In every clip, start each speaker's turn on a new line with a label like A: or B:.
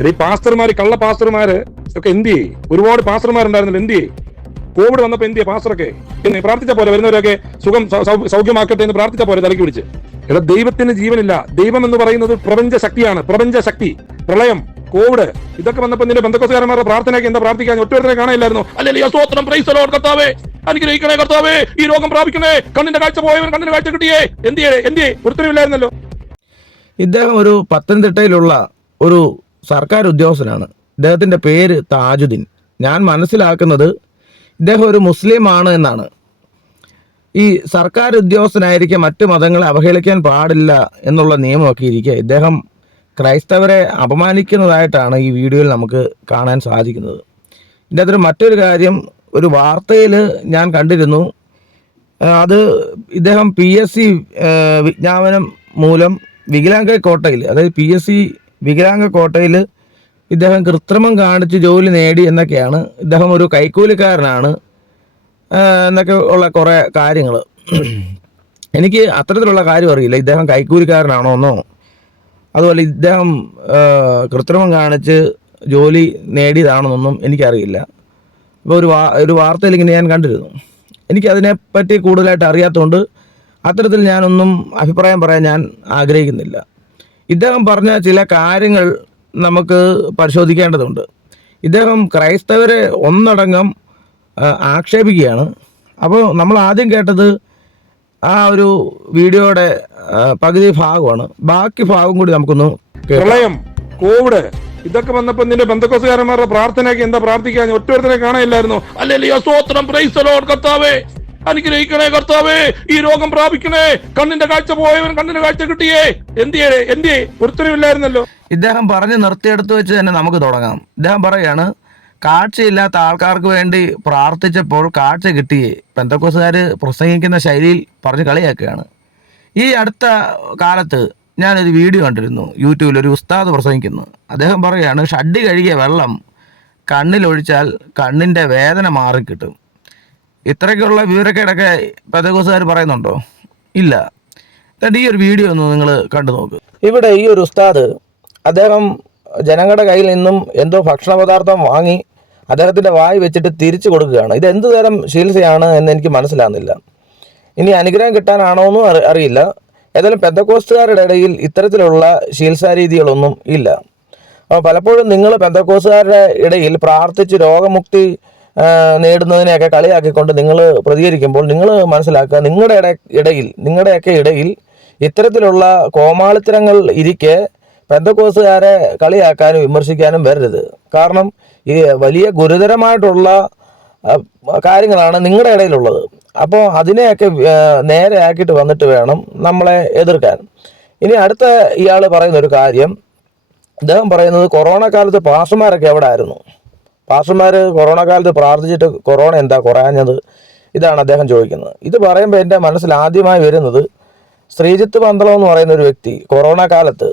A: ഈ പാസ്റ്റർമാര് കള്ള പാസ്റ്റർമാര് ഒക്കെ എന്ത് ചെയ്യേ? ഒരുപാട് പാസ്റ്റർമാരുണ്ടായിരുന്നല്ലോ എന്ത് ചെയ്യേ? കോവിഡ് വന്നപ്പോ എന്ത് ചെയ്യേ പാസ്റ്ററൊക്കെ? എന്ന് പ്രാർത്ഥിച്ച പോലെ വരുന്നവരൊക്കെ സുഖം സൗഖ്യമാക്കട്ടെ എന്ന് പ്രാർത്ഥിച്ച പോലെ തലക്കി പിടിച്ച്. എടാ ദൈവത്തിന് ജീവനില്ല. ദൈവം എന്ന് പറയുന്നത് പ്രപഞ്ച ശക്തിയാണ്. പ്രപഞ്ച ശക്തി. പ്രളയം കോവിഡ് ഇതൊക്കെ വന്നപ്പോ നിന്റെ ബന്ധക്കോസുകാരന്മാരുടെ പ്രാർത്ഥനയ്ക്ക് എന്താ പ്രാർത്ഥിക്കാൻ ഒട്ടുപേരെ കാണാനില്ലായിരുന്നു. അല്ലെങ്കിൽ കർത്താവേ. അനുഗ്രഹിക്കണേ കർത്താവേ. ഈ രോഗം പ്രാപിക്കണേ. കണ്ണിന്റെ കാഴ്ച പോയവൻ കണ്ണിന്റെ കാഴ്ച കിട്ടിയേ. എന്ത് എന്ത് ചെയ്യേ?
B: ഇദ്ദേഹം ഒരു പത്തനംതിട്ടയിലുള്ള ഒരു സർക്കാർ ഉദ്യോഗസ്ഥനാണ് ഇദ്ദേഹത്തിന്റെ പേര് താജുദ്ദീൻ. ഞാൻ മനസ്സിലാക്കുന്നത് ഇദ്ദേഹം ഒരു മുസ്ലിമാണ് എന്നാണ്. ഈ സർക്കാർ ഉദ്യോഗസ്ഥനായിരിക്കെ മറ്റു മതങ്ങളെ അവഹേളിക്കാൻ പാടില്ല എന്നുള്ള നിയമമൊക്കെ ഇരിക്കെ ഇദ്ദേഹം ക്രൈസ്തവരെ അപമാനിക്കുന്നതായിട്ടാണ് ഈ വീഡിയോയിൽ നമുക്ക് കാണാൻ സാധിക്കുന്നത്. ഇതിന്റെ മറ്റൊരു കാര്യം ഒരു വാർത്തയിൽ ഞാൻ കണ്ടിരുന്നു. അത് ഇദ്ദേഹം പി എസ് സി വിജ്ഞാപനം മൂലം വികലാംഗ കോട്ടയിൽ അതായത് പി എസ് സി വികലാംഗ കോട്ടയിൽ ഇദ്ദേഹം കൃത്രിമം കാണിച്ച് ജോലി നേടി എന്നൊക്കെയാണ് ഇദ്ദേഹം ഒരു കൈക്കൂലിക്കാരനാണ് എന്നൊക്കെ ഉള്ള കുറേ കാര്യങ്ങൾ എനിക്ക് അത്തരത്തിലുള്ള കാര്യം അറിയില്ല. ഇദ്ദേഹം കൈക്കൂലിക്കാരനാണോ എന്നോ. അതുപോലെ ഇദ്ദേഹം കൃത്രിമം കാണിച്ച് ജോലി നേടിയതാണെന്നൊന്നും എനിക്കറിയില്ല. അപ്പോൾ ഒരു വാ ഒരു വാർത്തയിൽ ഇങ്ങനെ ഞാൻ കണ്ടിരുന്നു. എനിക്ക് അതിനെപ്പറ്റി കൂടുതലായിട്ട് അറിയാത്തതുകൊണ്ട് അത്തരത്തിൽ ഞാനൊന്നും അഭിപ്രായം പറയാൻ ഞാൻ ആഗ്രഹിക്കുന്നില്ല. ഇദ്ദേഹം പറഞ്ഞ ചില കാര്യങ്ങൾ നമുക്ക് പരിശോധിക്കേണ്ടതുണ്ട്. ഇദ്ദേഹം ക്രൈസ്തവരെ ഒന്നടങ്കം ആക്ഷേപിക്കുകയാണ്. അപ്പോൾ നമ്മൾ ആദ്യം കേട്ടത് ആ ഒരു വീഡിയോയുടെ പകുതി ഭാഗമാണ്. ബാക്കി ഭാഗം കൂടി നമുക്കൊന്ന്
A: പ്രളയം കോവിഡ് ഇതൊക്കെ വന്നപ്പോ നിന്റെ ബന്ധക്കോസുകാരന്മാരുടെ പ്രാർത്ഥനയൊക്കെ എന്താ പ്രാർത്ഥിക്കാൻ ഒറ്റ ഒരുത്തനെ കാണാനില്ലായിരുന്നു. അല്ലെങ്കിൽ സ്തോത്രം പ്രൈസ് കർത്താവേ. അനുഗ്രഹിക്കണേ കർത്താവേ ഈ രോഗം പ്രാപിക്കണേ. കണ്ണിന്റെ കാഴ്ച പോയവൻ കണ്ണിന്റെ കാഴ്ച കിട്ടിയേ. എന്ത് ചെയ്യേ എന്ത് ചെയ്യേ ഒരുത്തരമില്ലായിരുന്നല്ലോ
B: ഇദ്ദേഹം പറഞ്ഞ് നിർത്തിയെടുത്ത് വെച്ച് തന്നെ നമുക്ക് തുടങ്ങാം. ഇദ്ദേഹം പറയാണ് കാഴ്ചയില്ലാത്ത ആൾക്കാർക്ക് വേണ്ടി പ്രാർത്ഥിച്ചപ്പോൾ കാഴ്ച കിട്ടിയേ. പെന്തക്കോസുകാർ പ്രസംഗിക്കുന്ന ശൈലിയിൽ പറഞ്ഞ് കളിയാക്കുകയാണ്. ഈ അടുത്ത കാലത്ത് ഞാനൊരു വീഡിയോ കണ്ടിരുന്നു യൂട്യൂബിൽ ഒരു ഉസ്താദ് പ്രസംഗിക്കുന്നു. അദ്ദേഹം പറയുകയാണ് ഷഡ്ഡി കഴുകിയ വെള്ളം കണ്ണിലൊഴിച്ചാൽ കണ്ണിന്റെ വേദന മാറിക്കിട്ടും. ഇത്രയ്ക്കുള്ള വിവരക്കേടൊക്കെ പെതകോസുകാർ പറയുന്നുണ്ടോ? ഇല്ല. എന്നിട്ട് ഈ ഒരു വീഡിയോ ഒന്ന് നിങ്ങൾ കണ്ടു നോക്ക്. ഇവിടെ ഈ ഒരു ഉസ്താദ് അദ്ദേഹം ജനങ്ങളുടെ കയ്യിൽ നിന്നും എന്തോ ഭക്ഷണ പദാർത്ഥം വാങ്ങി അദ്ദേഹത്തിന്റെ വായി വെച്ചിട്ട് തിരിച്ചു കൊടുക്കുകയാണ്. ഇത് എന്ത് തരം ചികിത്സയാണ് എന്ന് എനിക്ക് മനസ്സിലാകുന്നില്ല. ഇനി അനുഗ്രഹം കിട്ടാനാണോ എന്നും അറി- അറിയില്ല. ഏതായാലും പെന്തക്കോസ്റ്റുകാരുടെ ഇടയിൽ ഇത്തരത്തിലുള്ള ചികിത്സാ രീതികളൊന്നും ഇല്ല. അപ്പോൾ പലപ്പോഴും നിങ്ങൾ പെന്തക്കോസുകാരുടെ ഇടയിൽ പ്രാർത്ഥിച്ച് രോഗമുക്തി നേടുന്നതിനെയൊക്കെ കളിയാക്കിക്കൊണ്ട് നിങ്ങൾ പ്രതികരിക്കുമ്പോൾ നിങ്ങൾ മനസ്സിലാക്കുക നിങ്ങളുടെ ഇട ഇടയിൽ നിങ്ങളുടെയൊക്കെ ഇടയിൽ ഇത്തരത്തിലുള്ള കോമാളിത്തരങ്ങൾ ഇരിക്കെ പെന്തക്കോസുകാരെ കളിയാക്കാനും വിമർശിക്കാനും വരരുത്. കാരണം ഈ വലിയ ഗുരുതരമായിട്ടുള്ള കാര്യങ്ങളാണ് നിങ്ങളുടെ ഇടയിലുള്ളത്. അപ്പോൾ അതിനെയൊക്കെ നേരെയാക്കിയിട്ട് വന്നിട്ട് വേണം നമ്മളെ എതിർക്കാൻ. ഇനി അടുത്ത ഇയാൾ പറയുന്ന ഒരു കാര്യം. അദ്ദേഹം പറയുന്നത് കൊറോണ കാലത്ത് പാസ്റ്റർമാരൊക്കെ എവിടെ ആയിരുന്നു പാസ്റ്റർമാർ കൊറോണ കാലത്ത് പ്രാർത്ഥിച്ചിട്ട് കൊറോണ എന്താ കുറയാഞ്ഞത് ഇതാണ് അദ്ദേഹം ചോദിക്കുന്നത്. ഇത് പറയുമ്പോൾ എന്റെ മനസ്സിൽ ആദ്യമായി വരുന്നത് ശ്രീജിത്ത് പന്തളം എന്ന് പറയുന്ന ഒരു വ്യക്തി കൊറോണ കാലത്ത്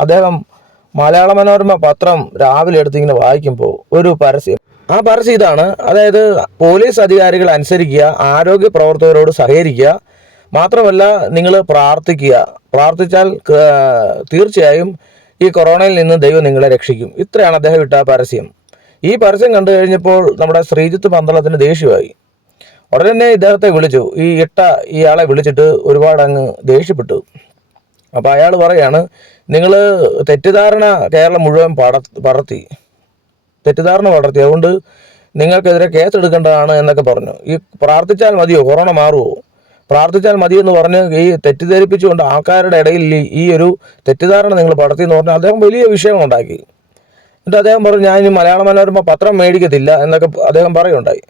B: അദ്ദേഹം മലയാള മനോരമ പത്രം രാവിലെ എടുത്ത് ഇങ്ങനെ വായിക്കുമ്പോൾ ഒരു പരസ്യം. ആ പരസ്യം ഇതാണ്. അതായത് പോലീസ് അധികാരികൾ അനുസരിക്കുക ആരോഗ്യ പ്രവർത്തകരോട് സഹകരിക്കുക മാത്രമല്ല നിങ്ങൾ പ്രാർത്ഥിക്കുക. പ്രാർത്ഥിച്ചാൽ തീർച്ചയായും ഈ കൊറോണയിൽ നിന്ന് ദൈവം നിങ്ങളെ രക്ഷിക്കും. ഇത്രയാണ് അദ്ദേഹം ഇട്ട പരസ്യം. ഈ പരസ്യം കണ്ടു കഴിഞ്ഞപ്പോൾ നമ്മുടെ ശ്രീജിത്ത് പന്തളത്തിന് ദേഷ്യമായി. ഉടനെ തന്നെ ഇദ്ദേഹത്തെ വിളിച്ചു. ഈ ഇട്ട ഇയാളെ വിളിച്ചിട്ട് ഒരുപാട് അങ്ങ് ദേഷ്യപ്പെട്ടു. അപ്പോൾ അയാൾ പറയാണ് നിങ്ങൾ തെറ്റിദ്ധാരണ കേരളം മുഴുവൻ പട പടർത്തി. തെറ്റിദ്ധാരണ പടർത്തി. അതുകൊണ്ട് നിങ്ങൾക്കെതിരെ കേസ് എടുക്കേണ്ടതാണ് എന്നൊക്കെ പറഞ്ഞു. ഈ പ്രാർത്ഥിച്ചാൽ മതിയോ? കൊറോണ മാറുമോ പ്രാർത്ഥിച്ചാൽ മതി എന്ന് പറഞ്ഞ് ഈ തെറ്റിദ്ധരിപ്പിച്ചുകൊണ്ട് ആൾക്കാരുടെ ഇടയിൽ ഈ- ഒരു തെറ്റിദ്ധാരണ നിങ്ങൾ പടർത്തി എന്ന് പറഞ്ഞാൽ അദ്ദേഹം വലിയ വിഷയം ഉണ്ടാക്കി എന്നിട്ട് അദ്ദേഹം പറഞ്ഞു ഞാൻ ഇനി മലയാള മനോരമ പത്രം മേടിക്കത്തില്ല എന്നൊക്കെ അദ്ദേഹം പറയുണ്ടായി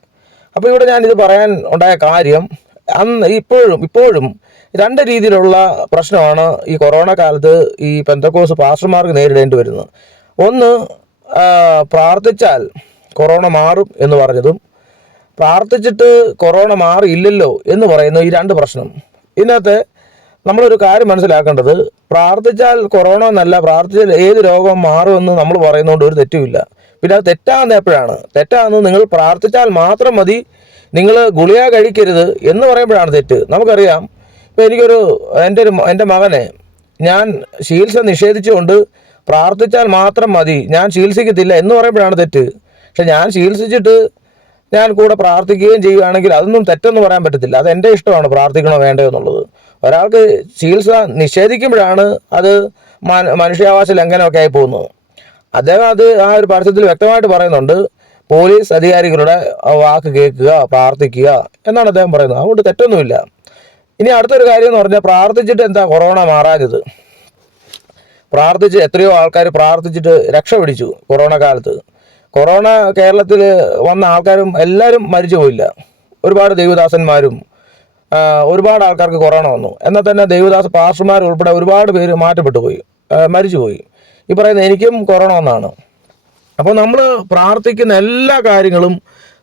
B: അപ്പോൾ ഇവിടെ ഞാനിത് പറയാൻ ഉണ്ടായ കാര്യം അന്ന് ഇപ്പോഴും ഇപ്പോഴും രണ്ട് രീതിയിലുള്ള പ്രശ്നമാണ് ഈ കൊറോണ കാലത്ത് ഈ പെന്തക്കോസ് പാസ്റ്റർമാർക്ക് നേരിടേണ്ടി വരുന്നത്. ഒന്ന് പ്രാർത്ഥിച്ചാൽ കൊറോണ മാറും എന്ന് പറഞ്ഞതും പ്രാർത്ഥിച്ചിട്ട് കൊറോണ മാറിയില്ലല്ലോ എന്ന് പറയുന്ന ഈ രണ്ട് പ്രശ്നം. ഇതിനകത്ത് നമ്മളൊരു കാര്യം മനസ്സിലാക്കേണ്ടത് പ്രാർത്ഥിച്ചാൽ കൊറോണ എന്നല്ല പ്രാർത്ഥിച്ചാൽ ഏത് രോഗം മാറുമെന്ന് നമ്മൾ പറയുന്നതുകൊണ്ട് ഒരു തെറ്റുമില്ല. പിന്നെ അത് തെറ്റാകുന്ന എപ്പോഴാണ്? തെറ്റാകുന്നത് നിങ്ങൾ പ്രാർത്ഥിച്ചാൽ മാത്രം മതി നിങ്ങൾ ഗുളിക കഴിക്കരുത് എന്ന് പറയുമ്പോഴാണ് തെറ്റ്. നമുക്കറിയാം ഇപ്പം എനിക്കൊരു എന്റെ ഒരു എന്റെ മകനെ ഞാൻ ചികിത്സ നിഷേധിച്ചുകൊണ്ട് പ്രാർത്ഥിച്ചാൽ മാത്രം മതി ഞാൻ ചികിത്സിക്കത്തില്ല എന്ന് പറയുമ്പോഴാണ് തെറ്റ്. പക്ഷെ ഞാൻ ചികിത്സിച്ചിട്ട് ഞാൻ കൂടെ പ്രാർത്ഥിക്കുകയും ചെയ്യുകയാണെങ്കിൽ അതൊന്നും തെറ്റെന്ന് പറയാൻ പറ്റത്തില്ല. അത് എന്റെ ഇഷ്ടമാണ് പ്രാർത്ഥിക്കണോ വേണ്ടയോ എന്നുള്ളത്. ഒരാൾക്ക് ചികിത്സ നിഷേധിക്കുമ്പോഴാണ് അത് മനുഷ്യാവാസ ലംഘനമൊക്കെ ആയി പോകുന്നത്. അദ്ദേഹം അത് ആ ഒരു പരസ്യത്തിൽ വ്യക്തമായിട്ട് പറയുന്നുണ്ട്. പോലീസ് അധികാരികളുടെ വാക്ക് കേൾക്കുക പ്രാർത്ഥിക്കുക എന്നാണ് അദ്ദേഹം പറയുന്നത്. അതുകൊണ്ട് തെറ്റൊന്നുമില്ല. ഇനി അടുത്തൊരു കാര്യം എന്ന് പറഞ്ഞാൽ പ്രാർത്ഥിച്ചിട്ട് എന്താ കൊറോണ മാറാഞ്ഞത്? പ്രാർത്ഥിച്ച് എത്രയോ ആൾക്കാർ പ്രാർത്ഥിച്ചിട്ട് രക്ഷ പിടിച്ചു കൊറോണ കാലത്ത്. കൊറോണ കേരളത്തിൽ വന്ന ആൾക്കാരും എല്ലാവരും മരിച്ചു പോയില്ല ഒരുപാട് ദൈവദാസന്മാരും ഒരുപാട് ആൾക്കാർക്ക് കൊറോണ വന്നു. എന്നാൽ തന്നെ ദേവദാസ് പാസ്റ്റർമാർ ഉൾപ്പെടെ ഒരുപാട് പേര് മാറ്റപ്പെട്ടു പോയി. മരിച്ചുപോയി മരിച്ചു പോയി. ഈ പറയുന്ന എനിക്കും കൊറോണ വന്നാണ്. അപ്പോൾ നമ്മൾ പ്രാർത്ഥിക്കുന്ന എല്ലാ കാര്യങ്ങളും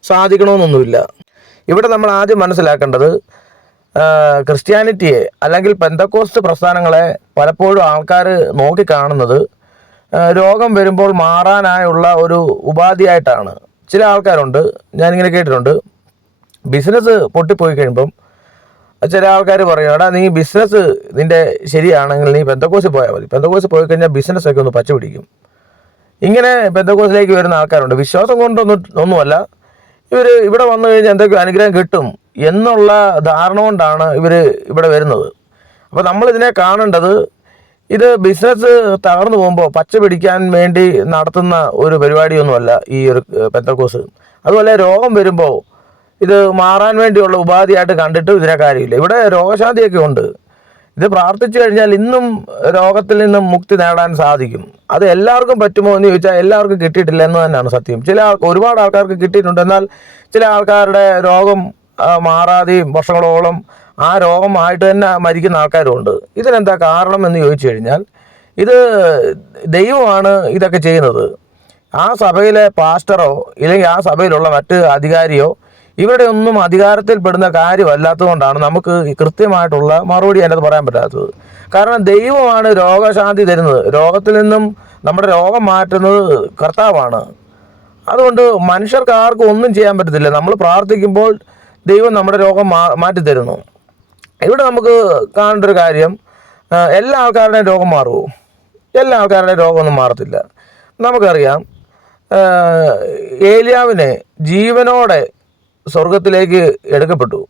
B: സാധിക്കണമെന്നൊന്നുമില്ല. ഇവിടെ നമ്മൾ ആദ്യം മനസ്സിലാക്കേണ്ടത് ക്രിസ്ത്യാനിറ്റിയെ അല്ലെങ്കിൽ പെന്തക്കോസ്റ്റ് പ്രസ്ഥാനങ്ങളെ പലപ്പോഴും ആൾക്കാർ നോക്കിക്കാണുന്നത് രോഗം വരുമ്പോൾ മാറാനായുള്ള ഒരു ഉപാധിയായിട്ടാണ്. ചില ആൾക്കാരുണ്ട് ഞാനിങ്ങനെ കേട്ടിട്ടുണ്ട്. ബിസിനസ് പൊട്ടിപ്പോയി കഴിയുമ്പം ചില ആൾക്കാർ പറയും എടാ നീ ബിസിനസ് നിന്റെ ശരിയാണെങ്കിൽ നീ പെന്തക്കോസിൽ പോയാൽ മതി. പെന്തക്കോസിൽ പോയി കഴിഞ്ഞാൽ ബിസിനസ് ഒക്കെ ഒന്ന് പച്ച പിടിക്കും. ഇങ്ങനെ പെന്തക്കോസിലേക്ക് വരുന്ന ആൾക്കാരുണ്ട്. വിശ്വാസം കൊണ്ടൊന്നും ഒന്നുമല്ല. ഇവർ ഇവിടെ വന്നു കഴിഞ്ഞാൽ എന്തൊക്കെ അനുഗ്രഹം കിട്ടും എന്നുള്ള ധാരണ കൊണ്ടാണ് ഇവർ ഇവിടെ വരുന്നത്. അപ്പോൾ നമ്മളിതിനെ കാണേണ്ടത് ഇത് ബിസിനസ് തകർന്നു പോകുമ്പോൾ പച്ച പിടിക്കാൻ വേണ്ടി നടത്തുന്ന ഒരു പരിപാടിയൊന്നുമല്ല ഈ ഒരു പെന്തക്കോസ് അതുപോലെ രോഗം വരുമ്പോൾ ഇത് മാറാൻ വേണ്ടിയുള്ള ഉപാധിയായിട്ട് കണ്ടിട്ട് ഇതിനെ കാര്യമില്ല. ഇവിടെ രോഗശാന്തിയൊക്കെ ഉണ്ട്. ഇത് പ്രാർത്ഥിച്ചു കഴിഞ്ഞാൽ ഇന്നും രോഗത്തിൽ നിന്നും മുക്തി നേടാൻ സാധിക്കും. അത് എല്ലാവർക്കും പറ്റുമോ എന്ന് ചോദിച്ചാൽ എല്ലാവർക്കും കിട്ടിയിട്ടില്ല എന്ന് തന്നെയാണ് സത്യം. ചില ഒരുപാട് ആൾക്കാർക്ക് കിട്ടിയിട്ടുണ്ട്. എന്നാൽ ചില ആൾക്കാരുടെ രോഗം മാറാതെയും വർഷങ്ങളോളം ആ രോഗമായിട്ട് തന്നെ മരിക്കുന്ന ആൾക്കാരുമുണ്ട് ഇതിനെന്താ കാരണം എന്ന് ചോദിച്ചു കഴിഞ്ഞാൽ ഇത് ദൈവമാണ് ഇതൊക്കെ ചെയ്യുന്നത്. ആ സഭയിലെ പാസ്റ്ററോ ഇല്ലെങ്കിൽ ആ സഭയിലുള്ള മറ്റ് അധികാരിയോ ഇവരുടെ ഒന്നും അധികാരത്തിൽപ്പെടുന്ന കാര്യമല്ലാത്തതുകൊണ്ടാണ് നമുക്ക് കൃത്യമായിട്ടുള്ള മറുപടി അതിനകത്ത് പറയാൻ പറ്റാത്തത്. കാരണം ദൈവമാണ് രോഗശാന്തി തരുന്നത്. രോഗത്തിൽ നിന്നും നമ്മുടെ രോഗം മാറ്റുന്നത് കർത്താവാണ്. അതുകൊണ്ട് മനുഷ്യർക്ക് ആർക്കും ഒന്നും ചെയ്യാൻ പറ്റത്തില്ല. നമ്മൾ പ്രാർത്ഥിക്കുമ്പോൾ ദൈവം നമ്മുടെ രോഗം മാ മാറ്റിത്തരുന്നു. ഇവിടെ നമുക്ക് കാണേണ്ട ഒരു കാര്യം എല്ലാ ആൾക്കാരുടെയും രോഗം മാറുമോ എല്ലാ ആൾക്കാരുടെയും രോഗമൊന്നും മാറത്തില്ല. നമുക്കറിയാം ഏലിയാവിനെ ജീവനോടെ സ്വർഗത്തിലേക്ക് എടുക്കപ്പെട്ടു.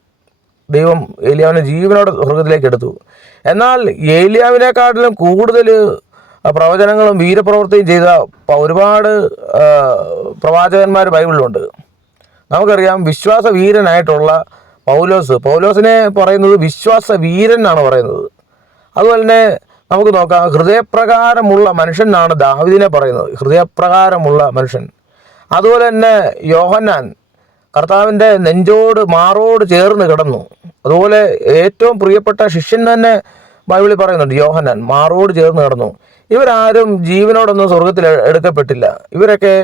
B: ദൈവം ഏലിയാവിനെ ജീവനോടെ സ്വർഗത്തിലേക്ക് എടുത്തു. എന്നാൽ ഏലിയാവിനെക്കാട്ടിലും കൂടുതൽ പ്രവചനങ്ങളും വീരപ്രവൃത്തിയും ചെയ്ത ഒരുപാട് പ്രവാചകന്മാർ ബൈബിളിലുണ്ട്. നമുക്കറിയാം വിശ്വാസ വീരനായിട്ടുള്ള പൗലോസ്. പൗലോസിനെ പറയുന്നത് വിശ്വാസ വീരൻ എന്നാണ് പറയുന്നത്. അതുപോലെ തന്നെ നമുക്ക് നോക്കാം ഹൃദയപ്രകാരമുള്ള മനുഷ്യൻ എന്നാണ് ദാവിദിനെ പറയുന്നത്. ഹൃദയപ്രകാരമുള്ള മനുഷ്യൻ. അതുപോലെ തന്നെ യോഹന്നാൻ കർത്താവിന്റെ നെഞ്ചോട് മാറോട് ചേർന്ന് കിടന്നു. അതുപോലെ ഏറ്റവും പ്രിയപ്പെട്ട ശിഷ്യൻ തന്നെ ബൈബിളിൽ പറയുന്നുണ്ട് യോഹന്നാൻ മാറോട് ചേർന്ന് കിടന്നു. ഇവരാരും ജീവനോടൊന്നും സ്വർഗത്തിൽ എടുക്കപ്പെട്ടില്ല. ഇവരൊക്കെ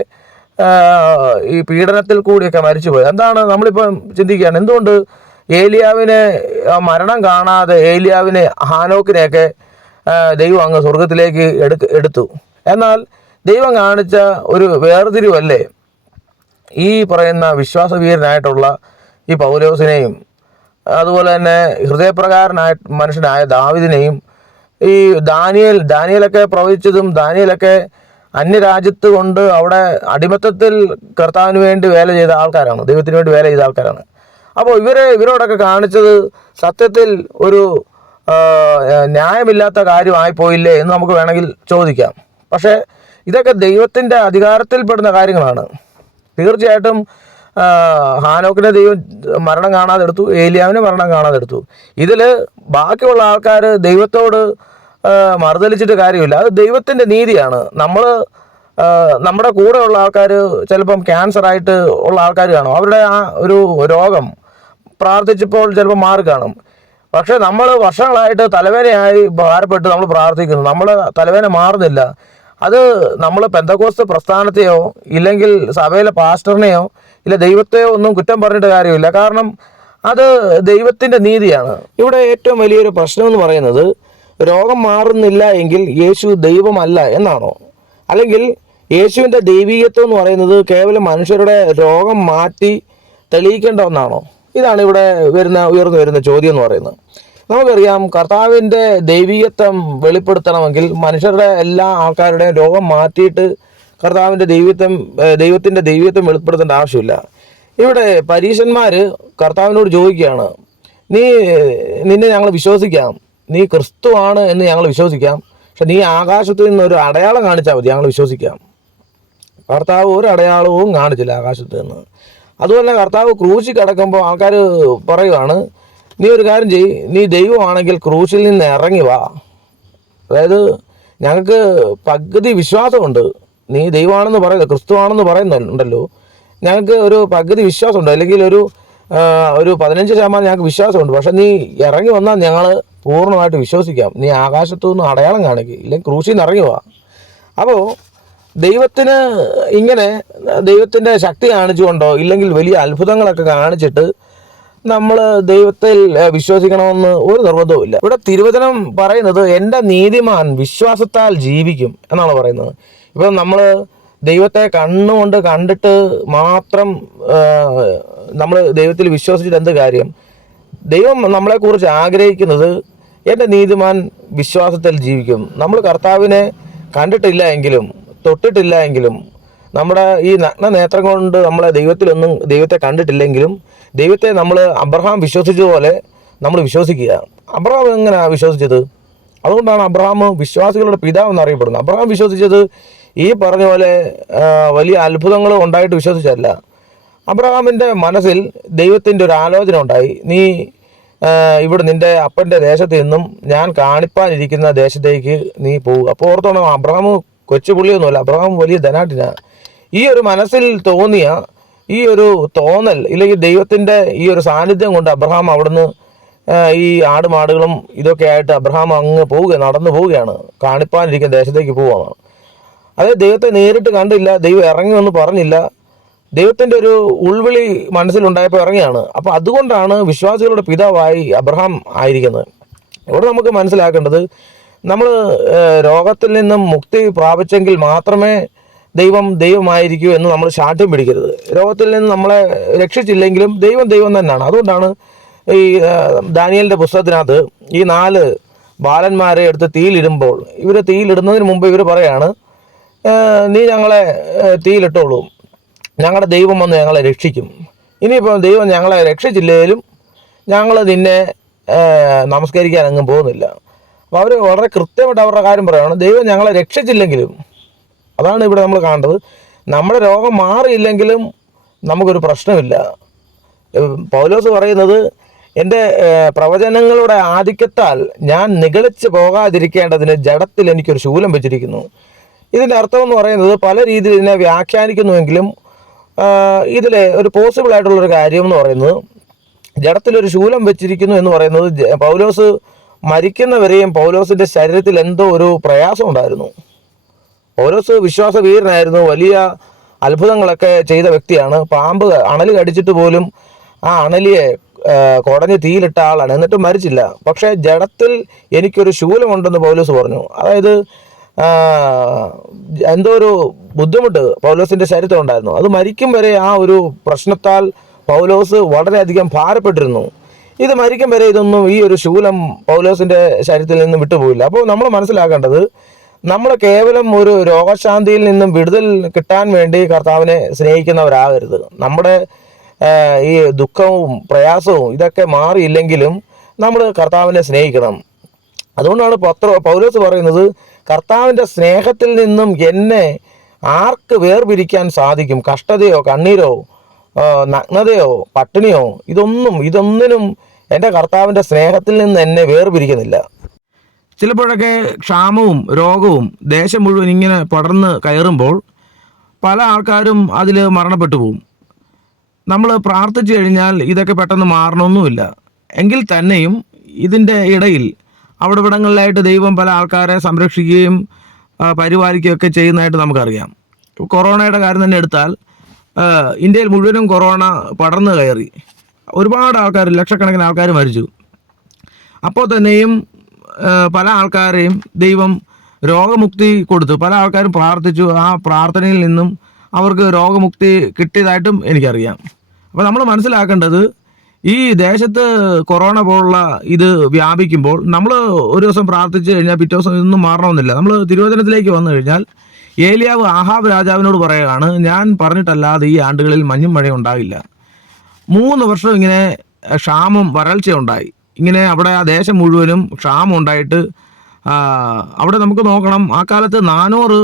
B: ഈ പീഡനത്തിൽ കൂടിയൊക്കെ മരിച്ചുപോയി. എന്താണ് നമ്മളിപ്പം ചിന്തിക്കുകയാണ്? എന്തുകൊണ്ട് ഏലിയാവിനെ മരണം കാണാതെ ഏലിയാവിനെ ഹാനോക്കിനെയൊക്കെ ദൈവം അങ്ങ് സ്വർഗത്തിലേക്ക് എടുത്തു. എന്നാൽ ദൈവം കാണിച്ച ഒരു വേർതിരിവല്ലേ? ഈ പറയുന്ന വിശ്വാസവീരനായിട്ടുള്ള ഈ പൗലോസിനെയും അതുപോലെ തന്നെ ഹൃദയപ്രകാരനായ മനുഷ്യനായ ദാവിദിനെയും ഈ ദാനിയൽ ദാനിയലൊക്കെ പ്രവചിച്ചതും ദാനിയലൊക്കെ അന്യരാജ്യത്ത് കൊണ്ട് അവിടെ അടിമത്തത്തിൽ കർത്താവിന് വേണ്ടി വേല ചെയ്ത ആൾക്കാരാണ് ദൈവത്തിന് വേണ്ടി വേല ചെയ്ത ആൾക്കാരാണ്. അപ്പോൾ ഇവരെ ഇവരോടൊക്കെ കാണിച്ചത് സത്യത്തിൽ ഒരു ന്യായമില്ലാത്ത കാര്യമായി പോയില്ലേ എന്ന് നമുക്ക് വേണമെങ്കിൽ ചോദിക്കാം. പക്ഷേ ഇതൊക്കെ ദൈവത്തിന്റെ അധികാരത്തിൽപ്പെടുന്ന കാര്യങ്ങളാണ്. തീർച്ചയായിട്ടും ഹാനോക്കിനെ ദൈവം മരണം കാണാതെ എടുത്തു ഏലിയാവിനെ മരണം കാണാതെ എടുത്തു ഇതിൽ ബാക്കിയുള്ള ആൾക്കാർ ദൈവത്തോട് മറുതലിച്ചിട്ട് കാര്യമില്ല. അത് ദൈവത്തിന്റെ നീതിയാണ്. നമ്മൾ നമ്മുടെ കൂടെയുള്ള ആൾക്കാർ ചിലപ്പം ക്യാൻസർ ആയിട്ട് ഉള്ള ആൾക്കാർ കാണും. അവരുടെ ആ ഒരു രോഗം പ്രാർത്ഥിച്ചപ്പോൾ ചിലപ്പോൾ മാറി കാണും. പക്ഷേ നമ്മൾ വർഷങ്ങളായിട്ട് തലവേദനയായി ഭാരപ്പെട്ട് നമ്മൾ പ്രാർത്ഥിക്കുന്നു. നമ്മൾ തലവേദന മാറുന്നില്ല. അത് നമ്മൾ പെന്തക്കോസ്ത് പ്രസ്ഥാനത്തെയോ ഇല്ലെങ്കിൽ സഭയിലെ പാസ്റ്ററിനെയോ ഇല്ല ദൈവത്തെയോ ഒന്നും കുറ്റം പറഞ്ഞിട്ട് കാര്യമില്ല. കാരണം അത് ദൈവത്തിന്റെ നീതിയാണ്. ഇവിടെ ഏറ്റവും വലിയൊരു പ്രശ്നം എന്ന് പറയുന്നത് രോഗം മാറുന്നില്ല എങ്കിൽ യേശു ദൈവമല്ല എന്നാണോ? അല്ലെങ്കിൽ യേശുവിന്റെ ദൈവീകത്വം എന്ന് പറയുന്നത് കേവലം മനുഷ്യരുടെ രോഗം മാറ്റി തെളിയിക്കേണ്ട ഒന്നാണോ? ഇതാണ് ഇവിടെ വരുന്ന ഉയർന്നു വരുന്ന ചോദ്യം എന്ന് പറയുന്നത്. നമുക്കറിയാം കർത്താവിന്റെ ദൈവീകത്വം വെളിപ്പെടുത്തണമെങ്കിൽ മനുഷ്യരുടെ എല്ലാ ആൾക്കാരുടെയും രോഗം മാറ്റിയിട്ട് കർത്താവിന്റെ ദൈവത്വം ദൈവത്തിന്റെ ദൈവത്വം വെളിപ്പെടുത്തേണ്ട ആവശ്യമില്ല. ഇവിടെ പരീശന്മാർ കർത്താവിനോട് ചോദിക്കുകയാണ് നീ നിന്നെ ഞങ്ങൾ വിശ്വസിക്കാം. നീ ക്രിസ്തുവാണ് എന്ന് ഞങ്ങൾ വിശ്വസിക്കാം. പക്ഷെ നീ ആകാശത്ത് നിന്ന് ഒരു അടയാളം കാണിച്ചാൽ മതി ഞങ്ങൾ വിശ്വസിക്കാം. കർത്താവ് ഒരു അടയാളവും കാണിച്ചില്ല ആകാശത്ത് നിന്ന്. അതുപോലെ കർത്താവ് ക്രൂശി കിടക്കുമ്പോൾ ആൾക്കാർ പറയുവാണ് നീ ഒരു കാര്യം ചെയ്യ് നീ ദൈവമാണെങ്കിൽ ക്രൂശിൽ നിന്ന് ഇറങ്ങി വാ. അതായത് ഞങ്ങൾക്ക് പകുതി വിശ്വാസമുണ്ട്. നീ ദൈവമാണെന്ന് പറയുക ക്രിസ്തുവാണെന്ന് പറയുന്നുണ്ടല്ലോ. ഞങ്ങൾക്ക് ഒരു പകുതി വിശ്വാസമുണ്ട്. അല്ലെങ്കിൽ ഒരു ഒരു പതിനഞ്ച് ശതമാനം ഞങ്ങൾക്ക് വിശ്വാസമുണ്ട്. പക്ഷെ നീ ഇറങ്ങി വന്നാൽ ഞങ്ങൾ പൂർണമായിട്ട് വിശ്വസിക്കാം. നീ ആകാശത്തു നിന്ന് അടയാളം കാണിക്കുക ഇല്ലെങ്കിൽ ക്രൂശിൽ നിന്ന് ഇറങ്ങി വാ. അപ്പോൾ ദൈവത്തിന് ഇങ്ങനെ ദൈവത്തിന്റെ ശക്തി കാണിച്ചുകൊണ്ടോ ഇല്ലെങ്കിൽ വലിയ അത്ഭുതങ്ങളൊക്കെ കാണിച്ചിട്ട് നമ്മൾ ദൈവത്തിൽ വിശ്വസിക്കണമെന്ന് ഒരു നിർബന്ധവുമില്ല ഇവിടെ തിരുവചനം പറയുന്നത് എന്റെ നീതിമാൻ വിശ്വാസത്താൽ ജീവിക്കും എന്നാണ് പറയുന്നത്. ഇപ്പം നമ്മൾ ദൈവത്തെ കണ്ണുകൊണ്ട് കണ്ടിട്ട് മാത്രം നമ്മൾ ദൈവത്തിൽ വിശ്വസിച്ചിട്ട് എന്ത് കാര്യം? ദൈവം നമ്മളെക്കുറിച്ച് ആഗ്രഹിക്കുന്നത് എന്റെ നീതിമാൻ വിശ്വാസത്തിൽ ജീവിക്കും. നമ്മൾ കർത്താവിനെ കണ്ടിട്ടില്ല എങ്കിലും തൊട്ടിട്ടില്ല എങ്കിലും നമ്മുടെ ഈ നഗ്ന നേത്രം കൊണ്ട് നമ്മളെ ദൈവത്തിലൊന്നും ദൈവത്തെ കണ്ടിട്ടില്ലെങ്കിലും ദൈവത്തെ നമ്മൾ അബ്രഹാം വിശ്വസിച്ചതുപോലെ നമ്മൾ വിശ്വസിക്കുക. അബ്രഹാം എങ്ങനെയാണ് വിശ്വസിച്ചത്? അതുകൊണ്ടാണ് അബ്രഹാം വിശ്വാസികളുടെ പിതാവ് എന്നറിയപ്പെടുന്നത്. അബ്രഹാം വിശ്വസിച്ചത് ഈ പറഞ്ഞ പോലെ വലിയ അത്ഭുതങ്ങൾ ഉണ്ടായിട്ട് വിശ്വസിച്ചല്ല അബ്രഹാമിന്റെ മനസ്സിൽ ദൈവത്തിന്റെ ഒരു ആലോചന ഉണ്ടായി. നീ ഇവിടെ നിന്റെ അപ്പന്റെ ദേശത്ത് നിന്നും ഞാൻ കാണിപ്പാനിരിക്കുന്ന ദേശത്തേക്ക് നീ പോകും അപ്പോൾ ഓർത്തോണം അബ്രഹാം കൊച്ചു പുള്ളിയൊന്നുമല്ല അബ്രഹാം വലിയ ധനാട്ടിനാണ് ഈ ഒരു മനസ്സിൽ തോന്നിയ ഈ ഒരു തോന്നൽ ഇല്ലെങ്കിൽ ദൈവത്തിന്റെ ഈ ഒരു സാന്നിധ്യം കൊണ്ട് അബ്രഹാം അവിടുന്ന് ഈ ആടുമാടുകളും ഇതൊക്കെ ആയിട്ട് അബ്രഹാം അങ്ങ് പോവുക നടന്നു പോവുകയാണ്. കാണിപ്പാനിരിക്കുന്ന ദേശത്തേക്ക് പോവുകയാണ്. അതായത് ദൈവത്തെ നേരിട്ട് കണ്ടില്ല ദൈവം ഇറങ്ങി വന്ന് പറഞ്ഞില്ല. ദൈവത്തിന്റെ ഒരു ഉൾവിളി മനസ്സിലുണ്ടായപ്പോൾ ഇറങ്ങിയാണ്. അപ്പോൾ അതുകൊണ്ടാണ് വിശ്വാസികളുടെ പിതാവായി അബ്രഹാം ആയിരിക്കുന്നത്. ഇവിടെ നമുക്ക് മനസ്സിലാക്കേണ്ടത് നമ്മൾ രോഗത്തിൽ നിന്നും മുക്തി പ്രാപിച്ചെങ്കിൽ മാത്രമേ ദൈവം ദൈവമായിരിക്കും എന്ന് നമ്മൾ ശാഠ്യം പിടിക്കരുത്. രോഗത്തിൽ നിന്ന് നമ്മളെ രക്ഷിച്ചില്ലെങ്കിലും ദൈവം ദൈവം തന്നെയാണ്. അതുകൊണ്ടാണ് ഈ ദാനിയലിന്റെ പുസ്തകത്തിനകത്ത് ഈ നാല് ബാലന്മാരെ എടുത്ത് തീയിലിടുമ്പോൾ ഇവർ തീയിലിടുന്നതിന് മുമ്പ് ഇവർ പറയാണ് നീ ഞങ്ങളെ തീയിലിട്ടോളൂ. ഞങ്ങളുടെ ദൈവം വന്ന് ഞങ്ങളെ രക്ഷിക്കും. ഇനിയിപ്പോൾ ദൈവം ഞങ്ങളെ രക്ഷിച്ചില്ലെങ്കിലും ഞങ്ങൾ നിന്നെ നമസ്കരിക്കാൻ അങ്ങും പോകുന്നില്ല. അപ്പോൾ അവർ വളരെ കൃത്യമായിട്ട് അവരുടെ കാര്യം പറയുകയാണ് ദൈവം ഞങ്ങളെ രക്ഷിച്ചില്ലെങ്കിലും അതാണ് ഇവിടെ നമ്മൾ കാണേണ്ടത്. നമ്മുടെ രോഗം മാറിയില്ലെങ്കിലും നമുക്കൊരു പ്രശ്നമില്ല. പൗലോസ് പറയുന്നത് എന്റെ പ്രവചനങ്ങളുടെ ആധിക്യത്താൽ ഞാൻ നികളിച്ച് പോകാതിരിക്കേണ്ടതിന് ജഡത്തിൽ എനിക്കൊരു ശൂലം വെച്ചിരിക്കുന്നു. ഇതിന്റെ അർത്ഥം എന്ന് പറയുന്നത് പല രീതിയിൽ ഇതിനെ വ്യാഖ്യാനിക്കുന്നുവെങ്കിലും ഇതിൽ ഒരു പോസിബിൾ ആയിട്ടുള്ളൊരു കാര്യം എന്ന് പറയുന്നത് ജഡത്തിലൊരു ശൂലം വെച്ചിരിക്കുന്നു എന്ന് പറയുന്നത് പൗലോസ് മരിക്കുന്നവരെയും പൗലോസിന്റെ ശരീരത്തിൽ എന്തോ ഒരു പ്രയാസം ഉണ്ടായിരുന്നു. പൗലോസ് വിശ്വാസ വീരനായിരുന്നു വലിയ അത്ഭുതങ്ങളൊക്കെ ചെയ്ത വ്യക്തിയാണ്. പാമ്പ് അണൽ കടിച്ചിട്ട് പോലും ആ അണലിയെ കുടഞ്ഞ് തീയിലിട്ട ആളാണ്. എന്നിട്ടും മരിച്ചില്ല. പക്ഷേ ജഡത്തിൽ എനിക്കൊരു ശൂലമുണ്ടെന്ന് പൗലോസ് പറഞ്ഞു. അതായത് എന്തോ ഒരു ബുദ്ധിമുട്ട് പൗലോസിന്റെ ശരീരത്തിൽ ഉണ്ടായിരുന്നു. അത് മരിക്കും വരെ ആ ഒരു പ്രശ്നത്താൽ പൗലോസ് വളരെയധികം ഭാരപ്പെട്ടിരുന്നു. ഇത് മരിക്കും വരെ ഇതൊന്നും ഈ ഒരു ശൂലം പൗലോസിന്റെ ശരീരത്തിൽ നിന്ന് വിട്ടുപോയില്ല. അപ്പോൾ നമ്മൾ മനസ്സിലാക്കേണ്ടത് നമ്മൾ കേവലം ഒരു രോഗശാന്തിയിൽ നിന്നും വിടുതൽ കിട്ടാൻ വേണ്ടി കർത്താവിനെ സ്നേഹിക്കുന്നവരാകരുത്. നമ്മുടെ ഈ ദുഃഖവും പ്രയാസവും ഇതൊക്കെ മാറിയില്ലെങ്കിലും നമ്മൾ കർത്താവിനെ സ്നേഹിക്കണം. അതുകൊണ്ടാണ് പത്ര പൗലോസ് പറയുന്നത് കർത്താവിന്റെ സ്നേഹത്തിൽ നിന്നും എന്നെ ആർക്ക് വേർപിരിക്കാൻ സാധിക്കും? കഷ്ടതയോ കണ്ണീരോ നഗ്നതയോ പട്ടിണിയോ? ഇതൊന്നും ഇതൊന്നിനും എന്റെ കർത്താവിന്റെ സ്നേഹത്തിൽ നിന്ന് എന്നെ വേർപിരിക്കുന്നില്ല. ചിലപ്പോഴൊക്കെ ക്ഷാമവും രോഗവും ദേശം മുഴുവൻ ഇങ്ങനെ പടർന്ന് കയറുമ്പോൾ പല ആൾക്കാരും അതിൽ മരണപ്പെട്ടു പോകും നമ്മൾ പ്രാർത്ഥിച്ചു കഴിഞ്ഞാൽ ഇതൊക്കെ പെട്ടെന്ന് മാറണമൊന്നുമില്ല. എങ്കിൽ തന്നെയും ഇതിന്റെ ഇടയിൽ അവിടെ ഇവിടങ്ങളിലായിട്ട് ദൈവം പല ആൾക്കാരെ സംരക്ഷിക്കുകയും പരിപാലിക്കുകയൊക്കെ ചെയ്യുന്നതായിട്ട് നമുക്കറിയാം. കൊറോണയുടെ കാര്യം തന്നെ എടുത്താൽ ഇന്ത്യയിൽ മുഴുവനും കൊറോണ പടർന്നു കയറി. ഒരുപാട് ആൾക്കാർ ലക്ഷക്കണക്കിന് ആൾക്കാർ മരിച്ചു. അപ്പോൾ തന്നെയും പല ആൾക്കാരെയും ദൈവം രോഗമുക്തി കൊടുത്തു. പല ആൾക്കാരും പ്രാർത്ഥിച്ചു. ആ പ്രാർത്ഥനയിൽ നിന്നും അവർക്ക് രോഗമുക്തി കിട്ടിയതായിട്ടും എനിക്കറിയാം. അപ്പോൾ നമ്മൾ മനസ്സിലാക്കേണ്ടത് ഈ ദേശത്ത് കൊറോണ പോലുള്ള ഇത് വ്യാപിക്കുമ്പോൾ നമ്മൾ ഒരു ദിവസം പ്രാർത്ഥിച്ചു കഴിഞ്ഞാൽ പിറ്റേ ദിവസം ഇതൊന്നും മാറണമെന്നില്ല. നമ്മൾ തിരുവചനത്തിലേക്ക് വന്നു കഴിഞ്ഞാൽ ഏലിയാവ് ആഹാബ് രാജാവിനോട് പറയുകയാണ് ഞാൻ പറഞ്ഞിട്ടല്ലാതെ ഈ ആണ്ടുകളിൽ മഞ്ഞും മഴയും ഉണ്ടാകില്ല മൂന്ന് വർഷം ഇങ്ങനെ ക്ഷാമം വരൾച്ച ഉണ്ടായി ഇങ്ങനെ അവിടെ ആ ദേശം മുഴുവനും ക്ഷാമം ഉണ്ടായിട്ട് അവിടെ നമുക്ക് നോക്കണം. ആ കാലത്ത് നാനൂറ്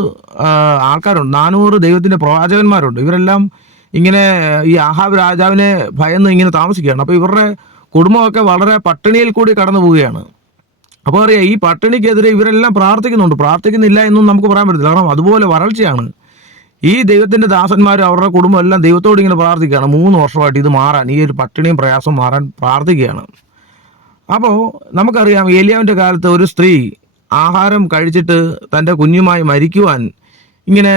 B: ആൾക്കാരുണ്ട്. നാനൂറ് ദൈവത്തിന്റെ പ്രവാചകന്മാരുണ്ട്. ഇവരെല്ലാം ഇങ്ങനെ ഈ ആഹാബ് രാജാവിനെ ഭയന്ന് ഇങ്ങനെ താമസിക്കുകയാണ്. അപ്പോൾ ഇവരുടെ കുടുംബമൊക്കെ വളരെ പട്ടിണിയിൽ കൂടി കടന്നു പോവുകയാണ്. അപ്പോൾ അറിയാം ഈ പട്ടിണിക്കെതിരെ ഇവരെല്ലാം പ്രാർത്ഥിക്കുന്നുണ്ട്. പ്രാർത്ഥിക്കുന്നില്ല എന്നും നമുക്ക് പറയാൻ പറ്റില്ല കാരണം അതുപോലെ വരൾച്ചയാണ്. ഈ ദൈവത്തിന്റെ ദാസന്മാർ അവരുടെ കുടുംബം എല്ലാം ദൈവത്തോട് ഇങ്ങനെ പ്രാർത്ഥിക്കുകയാണ്. മൂന്ന് വർഷമായിട്ട് ഇത് മാറാൻ ഈ ഒരു പട്ടിണിയും പ്രയാസവും മാറാൻ പ്രാർത്ഥിക്കുകയാണ്. അപ്പോൾ നമുക്കറിയാം ഏലിയാവിന്റെ കാലത്ത് ഒരു സ്ത്രീ ആഹാരം കഴിച്ചിട്ട് തന്റെ കുഞ്ഞുമായി മരിക്കുവാൻ ഇങ്ങനെ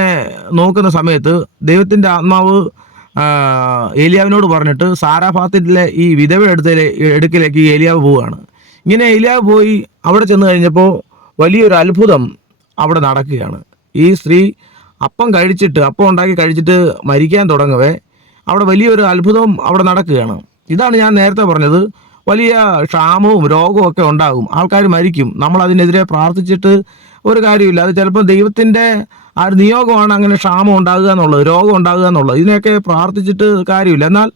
B: നോക്കുന്ന സമയത്ത് ദൈവത്തിന്റെ ആത്മാവ് ഏലിയാവിനോട് പറഞ്ഞിട്ട് സാരാഫാത്തിലെ ഈ വിധവ എടുത്തലെ എടുക്കിലേക്ക് ഏലിയാവ് പോവുകയാണ്. ഇങ്ങനെ ഏലിയാവ് പോയി അവിടെ ചെന്ന് കഴിഞ്ഞപ്പോൾ വലിയൊരു അത്ഭുതം അവിടെ നടക്കുകയാണ്. ഈ സ്ത്രീ അപ്പം കഴിച്ചിട്ട് അപ്പം ഉണ്ടാക്കി കഴിച്ചിട്ട് മരിക്കാൻ തുടങ്ങവേ. അവിടെ വലിയൊരു അത്ഭുതം അവിടെ നടക്കുകയാണ്. ഇതാണ് ഞാൻ നേരത്തെ പറഞ്ഞത്. വലിയ ക്ഷാമവും രോഗവും ഒക്കെ ഉണ്ടാകും. ആൾക്കാർ മരിക്കും. നമ്മൾ അതിനെതിരെ പ്രാർത്ഥിച്ചിട്ട് ഒരു കാര്യമില്ല. അത് ചിലപ്പോൾ ദൈവത്തിന്റെ ആ ഒരു നിയോഗമാണ് അങ്ങനെ ക്ഷാമം ഉണ്ടാകുക എന്നുള്ളത് രോഗം ഉണ്ടാകുക എന്നുള്ളത്. ഇതിനെയൊക്കെ പ്രാർത്ഥിച്ചിട്ട് കാര്യമില്ല. എന്നാൽ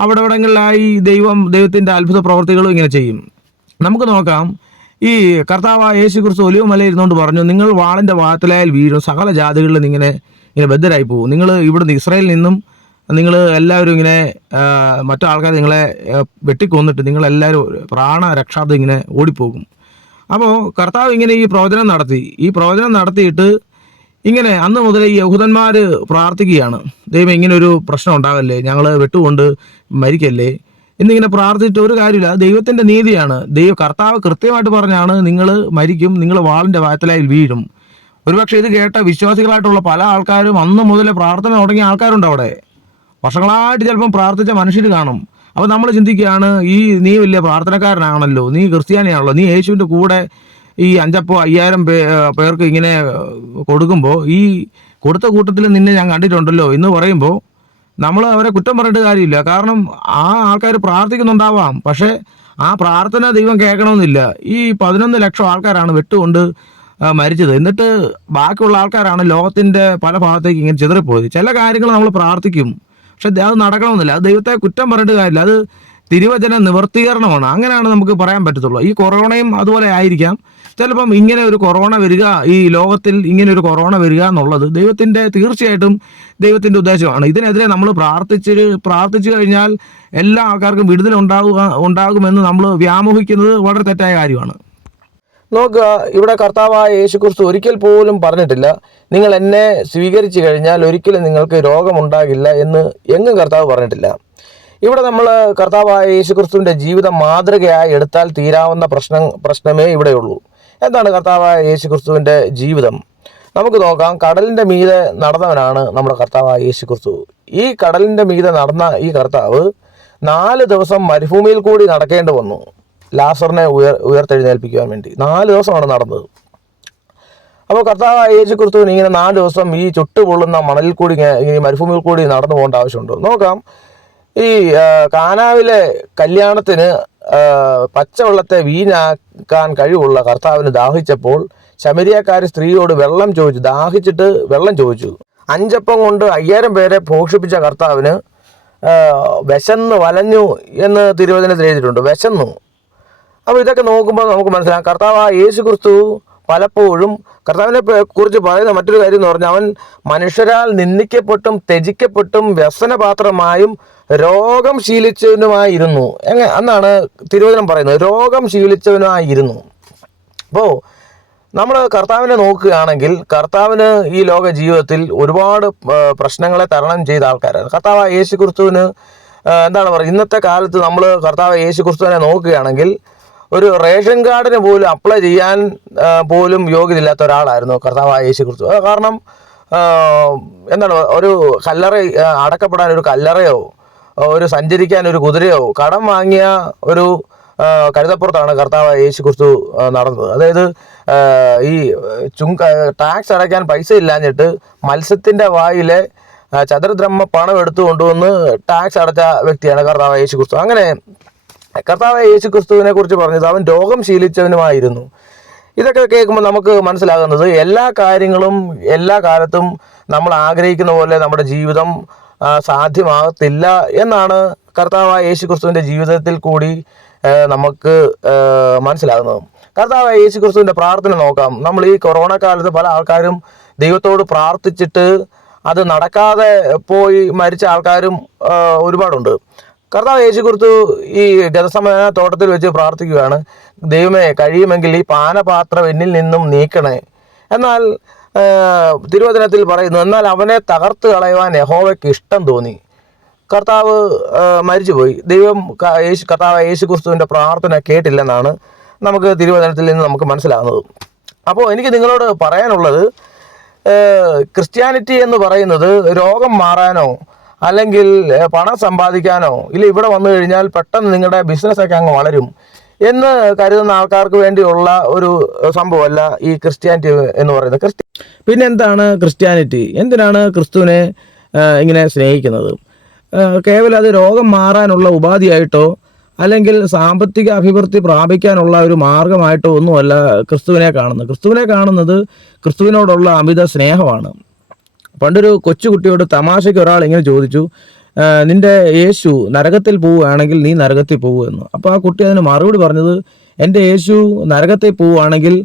B: അവിടെ ഇവിടങ്ങളിലായി ദൈവം ദൈവത്തിന്റെ അത്ഭുത പ്രവർത്തികളും ഇങ്ങനെ ചെയ്യും. നമുക്ക് നോക്കാം. ഈ കർത്താവ് യേശു കുറിച്ച് ഒലിവ് മല ഇരുന്നുകൊണ്ട് പറഞ്ഞു നിങ്ങൾ വാളിന്റെ വാത്തിലായാൽ വീഴും. സകല ജാതികളിലും ഇങ്ങനെ ഇങ്ങനെ ബദ്ധരായി പോകും. നിങ്ങൾ ഇവിടുന്ന് ഇസ്രായേലിൽ നിന്നും നിങ്ങൾ എല്ലാവരും ഇങ്ങനെ മറ്റു ആൾക്കാർ നിങ്ങളെ വെട്ടിക്കൊന്നിട്ട് നിങ്ങളെല്ലാവരും പ്രാണ രക്ഷാർത്ഥം ഇങ്ങനെ ഓടിപ്പോകും. അപ്പോൾ കർത്താവ് ഇങ്ങനെ ഈ പ്രവചനം നടത്തി. ഈ പ്രവചനം നടത്തിയിട്ട് ഇങ്ങനെ അന്ന് മുതൽ ഈ യഹൂദന്മാർ പ്രാർത്ഥിക്കുകയാണ്. ദൈവം ഇങ്ങനെ ഒരു പ്രശ്നം ഉണ്ടാകല്ലേ ഞങ്ങൾ വെട്ടുകൊണ്ട് മരിക്കല്ലേ? എന്നിങ്ങനെ പ്രാർത്ഥിച്ചിട്ട് ഒരു കാര്യമില്ല. ദൈവത്തിന്റെ നീതിയാണ്. ദൈവ കർത്താവ് കൃത്യമായിട്ട് പറഞ്ഞാണ് നിങ്ങൾ മരിക്കും നിങ്ങൾ വാളിന്റെ വായത്തലായി വീഴും. ഒരുപക്ഷെ ഇത് കേട്ട വിശ്വാസികളായിട്ടുള്ള പല ആൾക്കാരും അന്ന് മുതൽ പ്രാർത്ഥന തുടങ്ങിയ ആൾക്കാരുണ്ട് അവിടെ. വർഷങ്ങളായിട്ട് ചിലപ്പം പ്രാർത്ഥിച്ച മനുഷ്യർ കാണും. അപ്പോൾ നമ്മൾ ചിന്തിക്കുകയാണ് ഈ നീ വലിയ പ്രാർത്ഥനക്കാരനാണല്ലോ നീ ക്രിസ്ത്യാനിയാണല്ലോ നീ യേശുവിന്റെ കൂടെ ഈ അഞ്ചപ്പോ അയ്യായിരം പേ പേർക്ക് ഇങ്ങനെ കൊടുക്കുമ്പോൾ ഈ കൊടുത്ത കൂട്ടത്തിൽ നിന്നെ ഞാൻ കണ്ടിട്ടുണ്ടല്ലോ എന്ന് പറയുമ്പോൾ നമ്മൾ അവരെ കുറ്റം പറഞ്ഞിട്ട് കാര്യമില്ല. കാരണം ആ ആൾക്കാർ പ്രാർത്ഥിക്കുന്നുണ്ടാവാം. പക്ഷേ ആ പ്രാർത്ഥന ദൈവം കേൾക്കണമെന്നില്ല. ഈ പതിനൊന്ന് ലക്ഷം ആൾക്കാരാണ് വെട്ടുകൊണ്ട് മരിച്ചത്. എന്നിട്ട് ബാക്കിയുള്ള ആൾക്കാരാണ് ലോകത്തിന്റെ പല ഭാഗത്തേക്ക് ഇങ്ങനെ ചിതറിപ്പോയത്. ചില കാര്യങ്ങൾ നമ്മൾ പ്രാർത്ഥിക്കും. പക്ഷെ അത് നടക്കണമെന്നില്ല. അത് ദൈവത്തെ കുറ്റം പറഞ്ഞിട്ട് കാര്യമില്ല. അത് തിരുവചന നിവർത്തീകരണമാണ്. അങ്ങനെയാണ് നമുക്ക് പറയാൻ പറ്റത്തുള്ളൂ. ഈ കൊറോണയും അതുപോലെ ആയിരിക്കാം. ചിലപ്പം ഇങ്ങനെ ഒരു കൊറോണ വരിക ഈ ലോകത്തിൽ ഇങ്ങനെ ഒരു കൊറോണ വരിക എന്നുള്ളത് ദൈവത്തിന്റെ തീർച്ചയായിട്ടും ദൈവത്തിന്റെ ഉദ്ദേശമാണ്. ഇതിനെതിരെ നമ്മൾ പ്രാർത്ഥിച്ച് പ്രാർത്ഥിച്ചു കഴിഞ്ഞാൽ എല്ലാ ആൾക്കാർക്കും വിടുതൽ ഉണ്ടാവുക ഉണ്ടാകുമെന്ന് നമ്മൾ വ്യാമോഹിക്കുന്നത് വളരെ തെറ്റായ കാര്യമാണ്. നോക്കുക ഇവിടെ കർത്താവായ യേശു ക്രിസ്തു ഒരിക്കൽ പോലും പറഞ്ഞിട്ടില്ല. നിങ്ങൾ എന്നെ സ്വീകരിച്ചു കഴിഞ്ഞാൽ ഒരിക്കലും നിങ്ങൾക്ക് രോഗമുണ്ടാകില്ല എന്ന് എങ്ങും കർത്താവ് പറഞ്ഞിട്ടില്ല. ഇവിടെ നമ്മൾ കർത്താവായ യേശു ക്രിസ്തുവിന്റെ ജീവിതം മാതൃകയായി എടുത്താൽ തീരാവുന്ന പ്രശ്നം പ്രശ്നമേ ഇവിടെയുള്ളൂ എന്താണ് കർത്താവായ യേശു ക്രിസ്തുവിന്റെ ജീവിതം? നമുക്ക് നോക്കാം കടലിന്റെ മീതെ നടന്നവനാണ് നമ്മുടെ കർത്താവായ യേശു ക്രിസ്തു ഈ കടലിന്റെ മീതെ നടന്ന ഈ കർത്താവ് നാല് ദിവസം മരുഭൂമിയിൽ കൂടി നടക്കേണ്ടി വന്നു. ലാസറിനെ ഉയർ ഉയർത്തെഴുന്നേൽപ്പിക്കുവാൻ വേണ്ടി. നാല് ദിവസമാണ് നടന്നത്. അപ്പോൾ കർത്താവ് യേശു ക്രിസ്തുവിന് ഇങ്ങനെ നാല് ദിവസം ഈ ചുട്ടുപൊള്ളുന്ന മണലിൽ കൂടി ഇങ്ങനെ മരുഭൂമിയിൽ കൂടി നടന്നു പോകേണ്ട ആവശ്യമുണ്ട്. നോക്കാം. ഈ കാനാവിലെ കല്യാണത്തിന് പച്ചവെള്ളത്തെ വീഞ്ഞാക്കാൻ കഴിവുള്ള കർത്താവിന് ദാഹിച്ചപ്പോൾ ശമരിയക്കാരി സ്ത്രീയോട് വെള്ളം ചോദിച്ചു. ദാഹിച്ചിട്ട് വെള്ളം ചോദിച്ചു. അഞ്ചപ്പം കൊണ്ട് അയ്യായിരം പേരെ പോഷിപ്പിച്ച കർത്താവിന് വിശന്ന് വലഞ്ഞു എന്ന് തിരുവചനത്തിൽ എഴുതിയിട്ടുണ്ട്. വിശന്നു. അപ്പോൾ ഇതൊക്കെ നോക്കുമ്പോൾ നമുക്ക് മനസ്സിലാക്കാം. കർത്താവ് ആ യേശു ക്രിസ്തു പലപ്പോഴും കർത്താവിനെ കുറിച്ച് പറയുന്ന മറ്റൊരു കാര്യം എന്ന് പറഞ്ഞാൽ അവൻ മനുഷ്യരാൽ നിന്ദിക്കപ്പെട്ടും ത്യജിക്കപ്പെട്ടും വ്യസനപാത്രമായും രോഗം ശീലിച്ചവനുമായിരുന്നു. എങ്ങനെ എന്നാണ് തിരുവചനം പറയുന്നത്. രോഗം ശീലിച്ചവനുമായിരുന്നു. അപ്പോൾ നമ്മൾ കർത്താവിനെ നോക്കുകയാണെങ്കിൽ കർത്താവിന് ഈ ലോക ജീവിതത്തിൽ ഒരുപാട് പ്രശ്നങ്ങളെ തരണം ചെയ്ത ആൾക്കാരാണ്. കർത്താവ് യേശു ക്രിസ്തുവിന് എന്താണ് പറയുക ഇന്നത്തെ കാലത്ത് നമ്മൾ കർത്താവ് യേശു ക്രിസ്തുവിനെ നോക്കുകയാണെങ്കിൽ ഒരു റേഷൻ കാർഡിന് പോലും അപ്ലൈ ചെയ്യാൻ പോലും യോഗ്യതയില്ലാത്ത ഒരാളായിരുന്നു കർത്താവ് യേശു ക്രിസ്തു കാരണം എന്താണ് ഒരു കല്ലറ അടക്കപ്പെടാൻ ഒരു കല്ലറയോ ഒരു സഞ്ചരിക്കാൻ ഒരു കുതിരയോ കടം വാങ്ങിയ ഒരു കരുതപ്പുറത്താണ് കർത്താവ് യേശു ക്രിസ്തു നടന്നത്. അതായത് ഈ ചുങ്ക ടാക്സ് അടയ്ക്കാൻ പൈസ ഇല്ലാഞ്ഞിട്ട് മത്സ്യത്തിന്റെ വായിലെ ചതുർദ്രഹ്മ പണം എടുത്തു കൊണ്ടുവന്ന് ടാക്സ് അടച്ച വ്യക്തിയാണ് കർത്താവ് യേശു ക്രിസ്തു അങ്ങനെ കർത്താവ് യേശു ക്രിസ്തുവിനെ കുറിച്ച് പറഞ്ഞത് അവൻ രോഗം ശീലിച്ചവനുമായിരുന്നു. ഇതൊക്കെ കേൾക്കുമ്പോൾ നമുക്ക് മനസ്സിലാകുന്നത് എല്ലാ കാര്യങ്ങളും എല്ലാ കാലത്തും നമ്മൾ ആഗ്രഹിക്കുന്ന പോലെ നമ്മുടെ ജീവിതം സാധ്യമാകത്തില്ല എന്നാണ് കർത്താവായ യേശു ക്രിസ്തുവിന്റെ ജീവിതത്തിൽ കൂടി നമുക്ക് മനസ്സിലാകുന്നത്. കർത്താവായ യേശു ക്രിസ്തുവിന്റെ പ്രാർത്ഥന നോക്കാം. നമ്മൾ ഈ കൊറോണ കാലത്ത് പല ആൾക്കാരും ദൈവത്തോട് പ്രാർത്ഥിച്ചിട്ട് അത് നടക്കാതെ പോയി മരിച്ച ആൾക്കാരും ഒരുപാടുണ്ട്. കർത്താവ് യേശു കുറിച്ച് ഈ ഗതസമയ തോട്ടത്തിൽ വെച്ച് പ്രാർത്ഥിക്കുകയാണ്. ദൈവമേ കഴിയുമെങ്കിൽ ഈ പാനപാത്രം എന്നിൽ നിന്നും നീക്കണേ. എന്നാൽ തിരുവചനത്തിൽ പറയുന്നു എന്നാൽ അവനെ തകർത്ത് കളയുവാൻ യഹോവയ്ക്ക് ഇഷ്ടം തോന്നി. കർത്താവ് മരിച്ചുപോയി. ദൈവം യേശു കർത്താവ് യേശു ക്രിസ്തുവിന്റെ പ്രാർത്ഥന കേട്ടില്ലെന്നാണ് നമുക്ക് തിരുവചനത്തിൽ നിന്ന് നമുക്ക് മനസ്സിലാകുന്നത്. അപ്പോൾ എനിക്ക് നിങ്ങളോട് പറയാനുള്ളത് ക്രിസ്ത്യാനിറ്റി എന്ന് പറയുന്നത് രോഗം മാറാനോ അല്ലെങ്കിൽ പണം സമ്പാദിക്കാനോ ഇല്ല ഇവിടെ വന്നു കഴിഞ്ഞാൽ പെട്ടെന്ന് നിങ്ങളുടെ ബിസിനസ്സൊക്കെ അങ്ങ് വളരും എന്ന് കരുതുന്ന ആൾക്കാർക്ക് വേണ്ടിയുള്ള ഒരു സംഭവമല്ല ഈ ക്രിസ്ത്യാനിറ്റി എന്ന് പറയുന്നത്. ക്രിസ്ത്യ പിന്നെ എന്താണ് ക്രിസ്ത്യാനിറ്റി? എന്തിനാണ് ക്രിസ്തുവിനെ ഇങ്ങനെ സ്നേഹിക്കുന്നത്? കേവലം അത് രോഗം മാറാനുള്ള ഉപാധിയായിട്ടോ അല്ലെങ്കിൽ സാമ്പത്തിക അഭിവൃദ്ധി പ്രാപിക്കാനുള്ള ഒരു മാർഗമായിട്ടോ ഒന്നുമല്ല ക്രിസ്തുവിനെ കാണുന്നത്. ക്രിസ്തുവിനെ കാണുന്നത് ക്രിസ്തുവിനോടുള്ള അമിത സ്നേഹമാണ്. പണ്ടൊരു കൊച്ചുകുട്ടിയോട് തമാശയ്ക്ക് ഒരാൾ ഇങ്ങനെ ചോദിച്ചു നിന്റെ യേശു നരകത്തിൽ പോവുകയാണെങ്കിൽ നീ നരകത്തിൽ പോവുമെന്ന് അപ്പോൾ ആ കുട്ടി അതിന് മറുപടി പറഞ്ഞത് എന്റെ യേശു നരകത്തിൽ പോവുകയാണെങ്കിൽ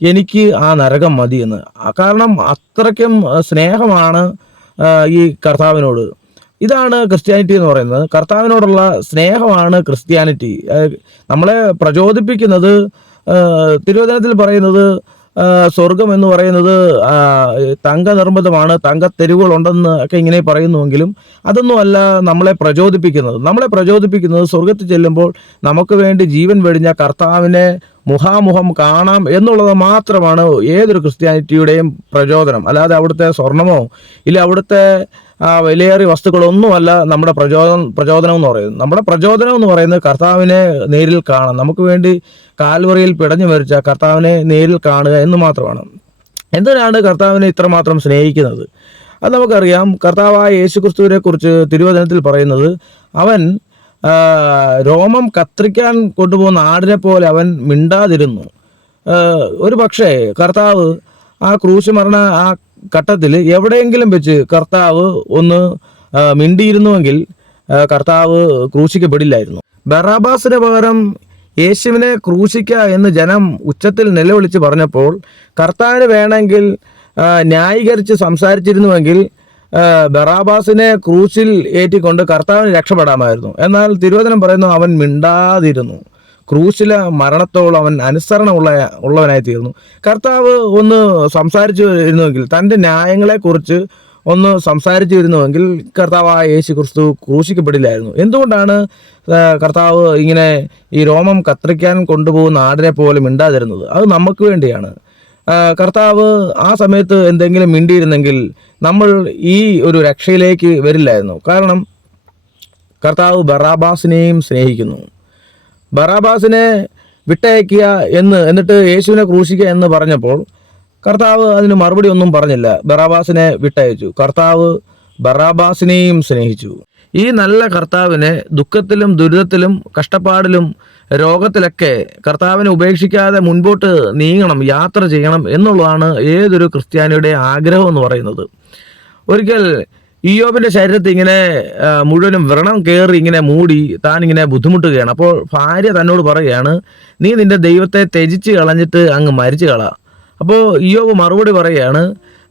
B: എനിക്ക് ആ നരകം മതിയെന്ന് കാരണം അത്രയ്ക്കും സ്നേഹമാണ് ഈ കർത്താവിനോട്. ഇതാണ് ക്രിസ്ത്യാനിറ്റി എന്ന് പറയുന്നത്. കർത്താവിനോടുള്ള സ്നേഹമാണ് ക്രിസ്ത്യാനിറ്റി. നമ്മളെ പ്രചോദിപ്പിക്കുന്നത് തിരുവചനത്തിൽ പറയുന്നത് സ്വർഗം എന്ന് പറയുന്നത് തങ്ക നിർമ്മിതമാണ് തെരുവുകളുണ്ടെന്ന് ഒക്കെ ഇങ്ങനെ പറയുന്നുവെങ്കിലും അതൊന്നുമല്ല നമ്മളെ പ്രചോദിപ്പിക്കുന്നത്. നമ്മളെ പ്രചോദിപ്പിക്കുന്നത് സ്വർഗത്തിൽ ചെല്ലുമ്പോൾ നമുക്ക് വേണ്ടി ജീവൻ വെടിഞ്ഞ കർത്താവിനെ മുഖാമുഖം കാണാം എന്നുള്ളത് മാത്രമാണ് ഏതൊരു ക്രിസ്ത്യാനിറ്റിയുടെയും പ്രചോദനം. അല്ലാതെ അവിടുത്തെ സ്വർണമോ ഇല്ല അവിടുത്തെ വിലയേറിയ വസ്തുക്കളൊന്നുമല്ല നമ്മുടെ പ്രചോദനം പ്രചോദനം എന്ന് പറയുന്നത്. നമ്മുടെ പ്രചോദനം എന്ന് പറയുന്നത് കർത്താവിനെ നേരിൽ കാണാം നമുക്ക് വേണ്ടി കാൽവറിയിൽ പിടഞ്ഞു മരിച്ച കർത്താവിനെ നേരിൽ കാണുക എന്ന് മാത്രമാണ്. എന്തിനാണ് കർത്താവിനെ ഇത്രമാത്രം സ്നേഹിക്കുന്നത്? അത് നമുക്കറിയാം. കർത്താവായ യേശുക്രിസ്തുവിനെ കുറിച്ച് തിരുവചനത്തിൽ പറയുന്നത് അവൻ ആ, രോമം കത്രിക്കാൻ കൊണ്ടുപോകുന്ന ആടിനെ പോലെ അവൻ മിണ്ടാതിരുന്നു. ആ, ഒരു പക്ഷേ കർത്താവ് ആ ക്രൂശ് മരണ ആ ഘട്ടത്തിൽ എവിടെയെങ്കിലും വെച്ച് കർത്താവ് ഒന്ന് മിണ്ടിയിരുന്നുവെങ്കിൽ കർത്താവ് ക്രൂശിക്കപ്പെടില്ലായിരുന്നു. ബറാബാസിന് പകരം യേശുവിനെ ക്രൂശിക്ക എന്ന് ജനം ഉച്ചത്തിൽ നിലവിളിച്ച് പറഞ്ഞപ്പോൾ കർത്താവിന് വേണമെങ്കിൽ ന്യായീകരിച്ച് സംസാരിച്ചിരുന്നുവെങ്കിൽ ബറാബാസിനെ ക്രൂശിൽ ഏറ്റിക്കൊണ്ട് കർത്താവിന് രക്ഷപ്പെടാമായിരുന്നു. എന്നാൽ തിരുവചനം പറയുന്നു അവൻ മിണ്ടാതിരുന്നു. ക്രൂശിലെ മരണത്തോളം അവൻ അനുസരണമുള്ള ഉള്ളവനായി തീർന്നു. കർത്താവ് ഒന്ന് സംസാരിച്ചു ഇരുന്നുവെങ്കിൽ തന്റെ ന്യായങ്ങളെക്കുറിച്ച് ഒന്ന് സംസാരിച്ചു വരുന്നുവെങ്കിൽ കർത്താവായ യേശു ക്രിസ്തു ക്രൂശിക്കപ്പെടില്ലായിരുന്നു. എന്തുകൊണ്ടാണ് കർത്താവ് ഇങ്ങനെ ഈ രോമം കത്രിക്കാൻ കൊണ്ടുപോകുന്ന ആടിനെ പോലെ മിണ്ടാതിരുന്നത്? അത് നമുക്ക് വേണ്ടിയാണ്. കർത്താവ് ആ സമയത്ത് എന്തെങ്കിലും മിണ്ടിയിരുന്നെങ്കിൽ നമ്മൾ ഈ ഒരു രക്ഷയിലേക്ക് വരില്ലായിരുന്നു. കാരണം കർത്താവ് ബറാബാസിനെയും സ്നേഹിക്കുന്നു. ബറാബാസിനെ വിട്ടയക്കുക എന്ന് എന്നിട്ട് യേശുവിനെ ക്രൂശിക്കുക എന്ന് പറഞ്ഞപ്പോൾ കർത്താവ് അതിന് മറുപടി ഒന്നും പറഞ്ഞില്ല. ബറാബാസിനെ വിട്ടയച്ചു. കർത്താവ് ബറാബാസിനെയും സ്നേഹിച്ചു. ഈ നല്ല കർത്താവിനെ ദുഃഖത്തിലും ദുരിതത്തിലും കഷ്ടപ്പാടിലും രോഗത്തിലൊക്കെ കർത്താവിനെ ഉപേക്ഷിക്കാതെ മുൻപോട്ട് നീങ്ങണം യാത്ര ചെയ്യണം എന്നുള്ളതാണ് ഏതൊരു ക്രിസ്ത്യാനിയുടെ ആഗ്രഹം എന്ന് പറയുന്നത്. ഒരിക്കൽ ഇയോബിന്റെ ശരീരത്തിൽ ഇങ്ങനെ മുഴുവനും വ്രണം കയറി ഇങ്ങനെ മൂടി താൻ ഇങ്ങനെ ബുദ്ധിമുട്ടുകയാണ്. അപ്പോൾ ഭാര്യ തന്നോട് പറയുകയാണ് നീ നിന്റെ ദൈവത്തെ ത്യജിച്ച് കളഞ്ഞിട്ട് അങ്ങ് മരിച്ചു കള. അപ്പോൾ ഇയോബ് മറുപടി പറയുകയാണ്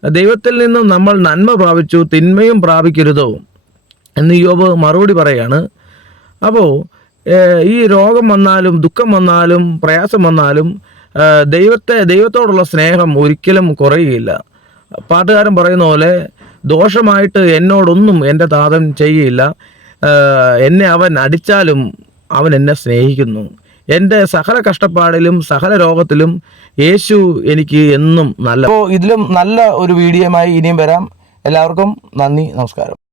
B: ദൈവത്തിൽ നിന്നും നമ്മൾ നന്മ പ്രാപിച്ചു തിന്മയും പ്രാപിക്കരുതോ? എന്ന് യോബ് മറുപടി പറയാണ്. അപ്പോൾ ഈ രോഗം വന്നാലും ദുഃഖം വന്നാലും പ്രയാസം വന്നാലും ദൈവത്തെ ദൈവത്തോടുള്ള സ്നേഹം ഒരിക്കലും കുറയുകയില്ല. പാട്ടുകാരൻ പറയുന്ന പോലെ ദോഷമായിട്ട് എന്നോടൊന്നും എന്റെ താതൻ ചെയ്യില്ല. എന്നെ അവൻ അടിച്ചാലും അവൻ എന്നെ സ്നേഹിക്കുന്നു. എന്റെ സകല കഷ്ടപ്പാടിലും സകല രോഗത്തിലും യേശു എനിക്ക് എന്നും നല്ല ഇതിലും നല്ല ഒരു വീഡിയോയുമായി ഇനിയും വരാം. എല്ലാവർക്കും നന്ദി നമസ്കാരം.